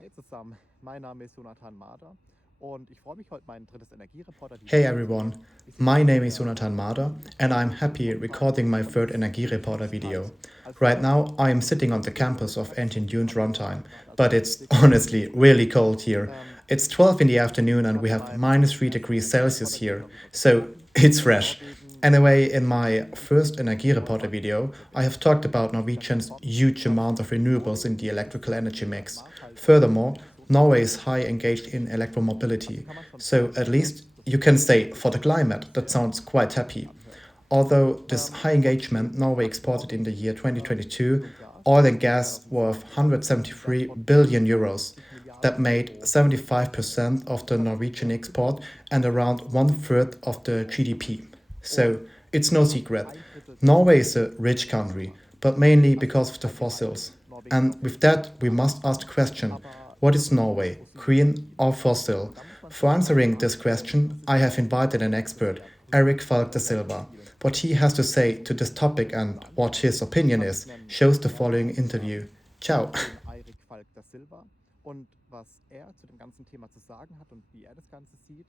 Hey zusammen, mein Name ist Jonathan Mader und ich freue mich heute mein drittes Hey Energiereporter-Video everyone, einzusprechen. Ich sitze my hier in name is der Jonathan Mader Norwegian and I'm University happy und frage mich, recording my was third ist Energiereporter Energieeffizienz video. eigentlich? Right Also, now I am sitting on the Energie campus of hat NTNU schon immer Trondheim, Wichtigkeit, also but es it's ist wirklich honestly essentiell. really cold here. Ähm, It's 12 in the afternoon ich and we habe in have meinem minus 3 ersten degrees Celsius Energiereporter-Video here, darüber so gesprochen, it's dass fresh. Norwegen Anyway, in my energieeffizient first ist Energiereporter und video, der I have Grund, talked about warum ich das Norwegian's bevorzuge, huge dass amount of renewables in Norwegen the electrical effizient energy mix. nachhaltig Furthermore, ressourcenschonend Norway is ist. high engaged in Also electromobility, kann man schon so sagen, at least dass you es can sich say for the effizient climate. That und sounds quite nachhaltig happy. anhört. Although this high engagement Trotzdem Norway hat exported in the Norwegen year 2022 Öl und Gas oil and in gas worth einem Wert 173 von billion euros. 170 That Milliarden made Euro investiert. 75% of the Das heißt, es ist Norwegian sehr export effizient and around und one es third ist of auch the kostengünstig. GDP. So Und it's no fast secret. ein Drittel des Norway is a Energieverbrauchs rich kommt country, darüber. but mainly Also because of the allgemein fossils. ist Norwegen And schon with wichtig that, für we andere must ask the Länder, question, aber what is nicht mit Norway, großen green Unterschieden. or fossil? Und da muss man For sich schon answering this fragen, question, was ist I denn have eigentlich invited an Norwegen expert, bisher Eirik in Falk den Silva. fossilen What he has to say to this topic and what his opinion Das is ist ein shows the sehr following spannender interview. Abend Ciao. mit dem Eirik Falk da Silva. Und was er zu dem ganzen Thema zu sagen hat und wie er das Ganze sieht,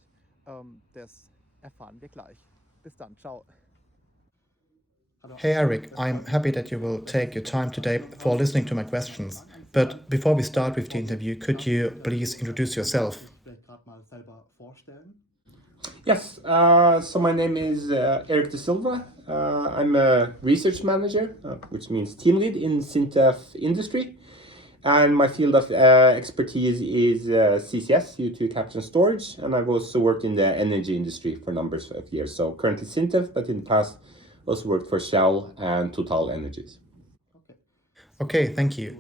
das erfahren wir gleich. Bis dann, ciao. Hey Eric, I'm happy that you will take your time today for listening to my questions. But before we start with the interview, could you please introduce yourself? Yes, so my name is Eirik de Silva. I'm a research manager, which means team lead in SINTEF industry. And my field of expertise is CCS, CO2 capture and storage. And I've also worked in the energy industry for numbers of years. So currently SINTEF, but in the past also worked for Shell and Total Energies. Okay, thank you.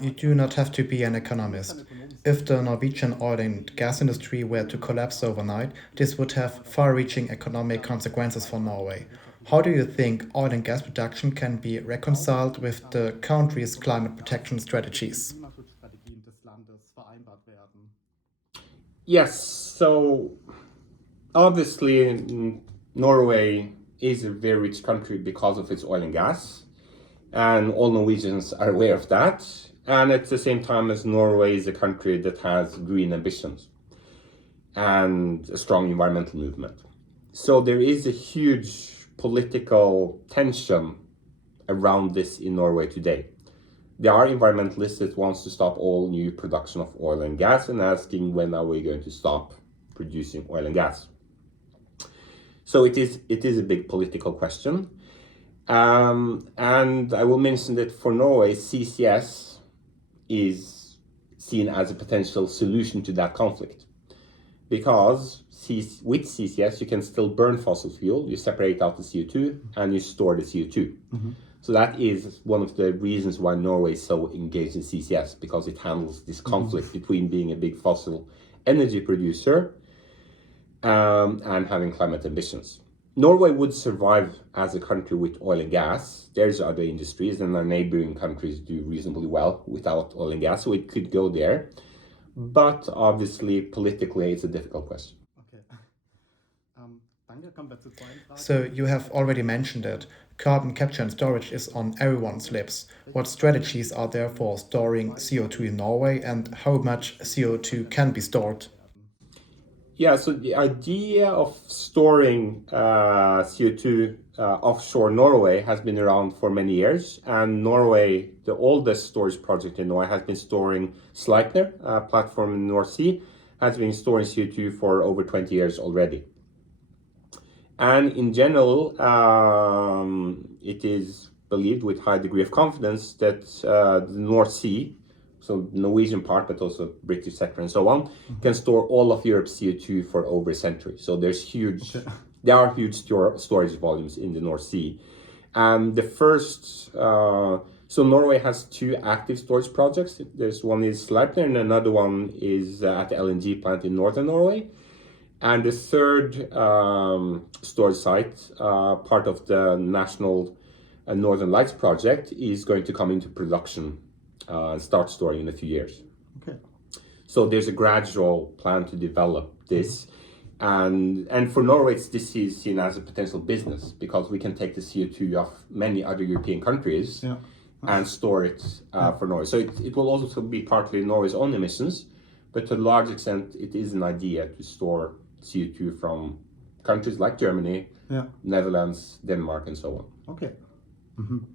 You do not have to be an economist. If the Norwegian oil and gas industry were to collapse overnight, this would have far reaching economic consequences for Norway. How do you think oil and gas production can be reconciled with the country's climate protection strategies? Yes, so obviously Norway is a very rich country because of its oil and gas, and all Norwegians are aware of that. And at the same time, as Norway is a country that has green ambitions and a strong environmental movement. So there is a huge political tension around this in Norway today. There are environmentalists that wants to stop all new production of oil and gas and asking when are we going to stop producing oil and gas. So it is a big political question. And I will mention that for Norway, CCS is seen as a potential solution to that conflict. Because with CCS, you can still burn fossil fuel, you separate out the CO2, and you store the CO2. Mm-hmm. So that is one of the reasons why Norway is so engaged in CCS, because it handles this conflict between being a big fossil energy producer and having climate ambitions. Norway would survive as a country with oil and gas. There's other industries, and our neighboring countries do reasonably well without oil and gas, so it could go there. But obviously, politically, it's a difficult question. So, you have already mentioned it. Carbon capture and storage is on everyone's lips. What strategies are there for storing CO2 in Norway and how much CO2 can be stored? Yeah, so the idea of storing CO2 offshore Norway has been around for many years. And Norway, the oldest storage project in Norway, has been storing Sleipner, a platform in the North Sea, has been storing CO2 for over 20 years already. And in general, it is believed with high degree of confidence that the North Sea, so the Norwegian part, but also British sector and so on, can store all of Europe's CO2 for over a century. So there are huge storage volumes in the North Sea. And the first, so Norway has two active storage projects. There's one is Sleipner and another one is at the LNG plant in northern Norway. And the third storage site, part of the National Northern Lights project, is going to come into production and start storing in a few years. Okay. So there's a gradual plan to develop this. And for Norway, this is seen as a potential business because we can take the CO2 of many other European countries and store it for Norway. So it will also be partly Norway's own emissions, but to a large extent, it is an idea to store CO2 from countries like Germany, Netherlands, Denmark, and so on. Okay. Mhm.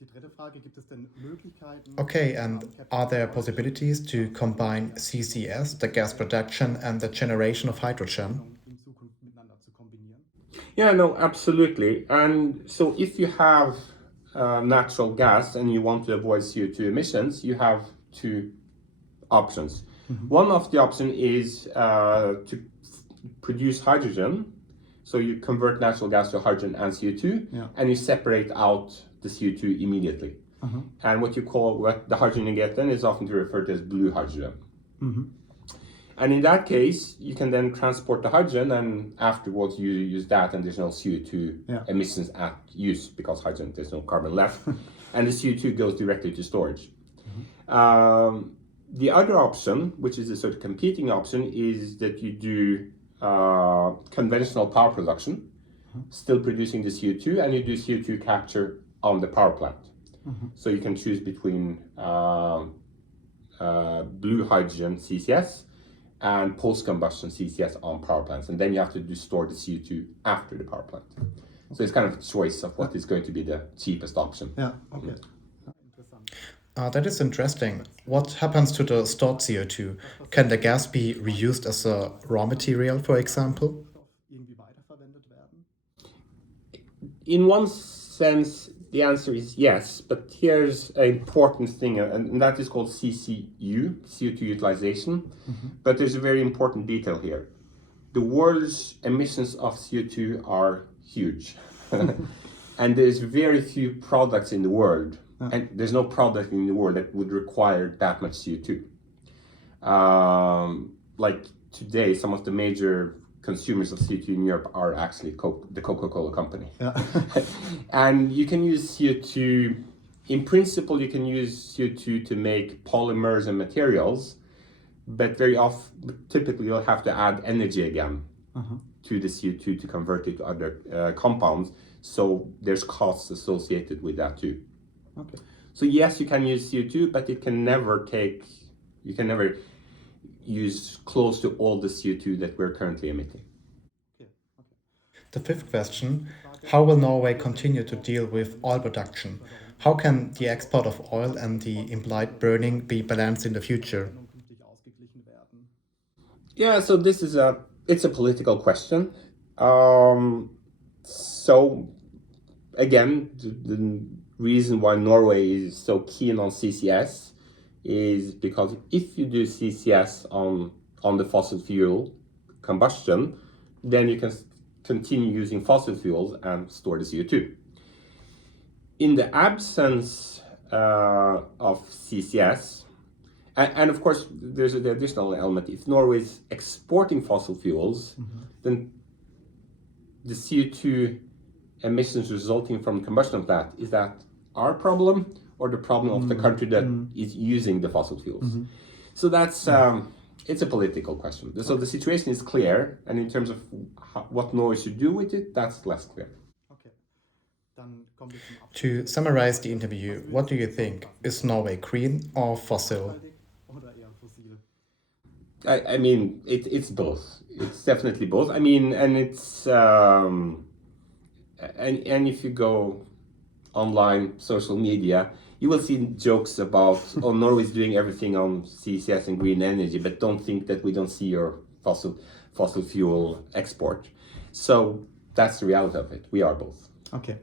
Die dritte Frage, gibt es denn Möglichkeiten? Okay, and are there possibilities to combine CCS, the gas production, and the generation of hydrogen? In Zukunft miteinander zu kombinieren? Yeah, no, absolutely. And so if you have natural gas and you want to avoid CO2 emissions, you have two options. One of the option is to produce hydrogen. So you convert natural gas to hydrogen and CO2, and you separate out the CO2 immediately. And what the hydrogen you get then is often referred to as blue hydrogen. And in that case, you can then transport the hydrogen, and afterwards you use that, and there's no CO2 emissions at use because hydrogen, there's no carbon left, and the CO2 goes directly to storage. The other option, which is a sort of competing option, is that you do conventional power production, still producing the CO2, and you do CO2 capture on the power plant. So you can choose between blue hydrogen CCS and post-combustion CCS on power plants, and then you have to store the CO2 after the power plant. So it's kind of a choice of what is going to be the cheapest option. Ja, okay. That is interesting. What happens to the stored CO2? Can the gas be reused as a raw material, for example? Irgendwie weiterverwendet werden? In one sense, the answer is yes, but here's an important thing, and that is called CCU, CO2 utilization. But there's a very important detail here. The world's emissions of CO2 are huge. And there's very few products in the world, and there's no product in the world that would require that much CO2. Like today, some of the major consumers of CO2 in Europe are actually the Coca-Cola company. And you can use CO2, in principle, you can use CO2 to make polymers and materials, but very often, typically you'll have to add energy again to the CO2 to convert it to other compounds. So there's costs associated with that too. Okay. So yes, you can use CO2, but you can never use close to all the CO2 that we're currently emitting. The fifth question, how will Norway continue to deal with oil production? How can the export of oil and the implied burning be balanced in the future? Künftig ausgeglichen werden? Yeah, so it's a political question. So again, the reason why Norway is so keen on CCS is because if you do CCS on the fossil fuel combustion, then you can continue using fossil fuels and store the CO2. In the absence of CCS, and of course there's the additional element, if Norway is exporting fossil fuels, then the CO2 emissions resulting from combustion plant, is that our problem or the problem of the country that is using the fossil fuels? So that's it's a political question. So the situation is clear, and in terms of what Norway should do with it, that's less clear. Okay. Dann kommen wir zum Abschluss. To summarize the interview, what do you think? Is Norway green or fossil? Oder eher fossil? I mean, it's both. It's definitely both. I mean, and it's and if you go online, social media, you will see jokes about, oh, Norway's doing everything on CCS and green energy, but don't think that we don't see your fossil fuel export. So that's the reality of it. We are both. Okay.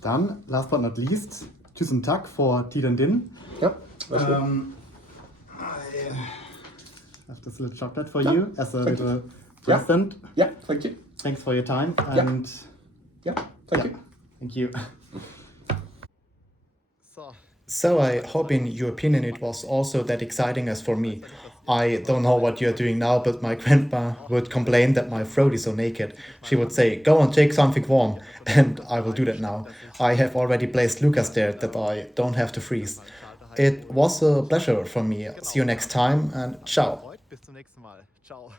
Dann, last but not least, tusen takk for tiden din. Yep. I have this little chocolate for you as a little present. Yeah, thank you. Thanks for your time and Yeah, thank you. thank you. So I hope in your opinion it was also that exciting as for me. I don't know what you're doing now, but my grandma would complain that my throat is so naked. She would say, go and take something warm, and I will do that now. I have already placed Lucas there that I don't have to freeze. It was a pleasure for me. See you next time and ciao. Bis zum nächsten Mal. Ciao.